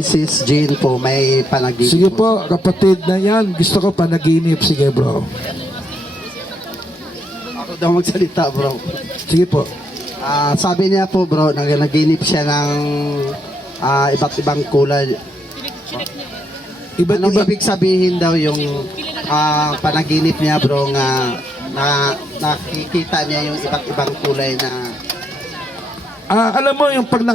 Sis Jane po, may panaginip. Sige po, kapatid na yan. Gusto ko panaginip. Sige bro. Ako daw magsalita, bro. Sige po. Sabi niya po, bro, naginip siya ng iba't ibang kulay. Anong Iba-iba. ibig sabihin daw yung panaginip niya, bro, na nakikita niya yung iba't ibang kulay na Alam mo, yung pag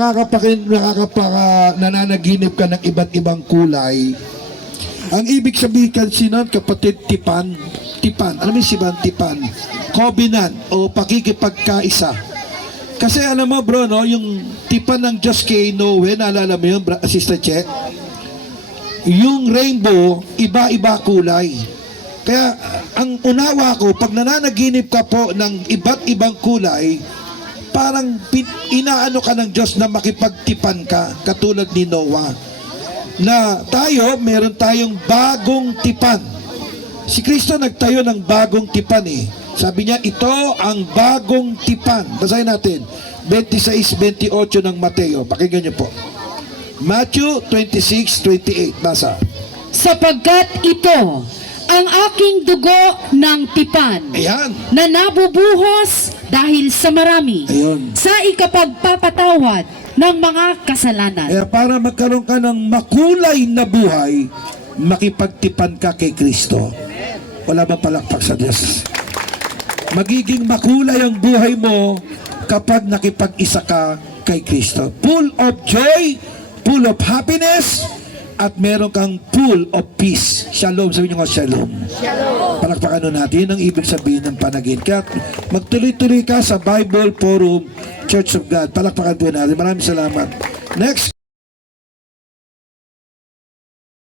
nananaginip ka ng iba't ibang kulay, ang ibig sabihin kasi nun, kapatid, tipan. Alam mo yung siban, tipan. Covenant o pakikipagkaisa. Kasi alam mo bro, no, yung tipan ng Diyos kay Noe, naalala mo yun, Sister Che? Yung rainbow, iba-iba kulay. Kaya ang unawa ko, pag nananaginip ka po ng iba't ibang kulay, parang inaano ka ng Diyos na makipagtipan ka, katulad ni Noah. Na tayo, meron tayong bagong tipan. Si Kristo nagtayo ng bagong tipan eh. Sabi niya, ito ang bagong tipan. Basahin natin, 26-28 ng Mateo. Pakinggan niyo po. Matthew 26-28. Basa. Sapagkat ito ang aking dugo ng tipan Ayan. na nabubuhos dahil sa marami Ayun. sa ikapagpapatawad ng mga kasalanan. Kaya para magkaroon ka ng makulay na buhay, makipagtipan ka kay Kristo. Wala bang palakpak sa Diyos? Magiging makulay ang buhay mo kapag nakipag-isa ka kay Kristo. Full of joy, full of happiness, at meron kang full of peace. Shalom. Sabi niyo nga, shalom. Shalom. Palakpakan nun natin ang ibig sabihin ng panaginip. Kaya magtuloy-tuloy ka sa Bible Forum Church of God. Palakpakan po natin. Maraming salamat. Next.